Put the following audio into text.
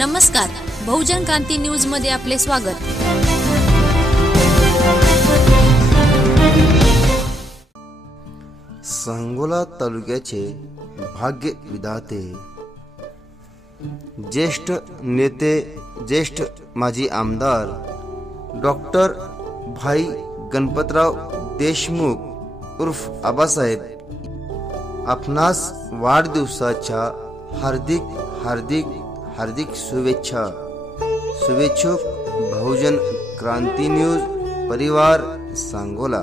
नमस्कार, बहुजन क्रांती न्यूज मध्ये आपले स्वागत। सांगोला तालुक्याचे भाग्य विधाते, ज्येष्ठ नेते, ज्येष्ठ माजी आमदार डॉक्टर भाई गणपतराव देशमुख उर्फ आबासाहेब, आपणास वाढदिवसाच्या हार्दिक हार्दिक हार्दिक शुभेच्छा। शुभेच्छुक बहुजन क्रांती न्यूज परिवार सांगोला।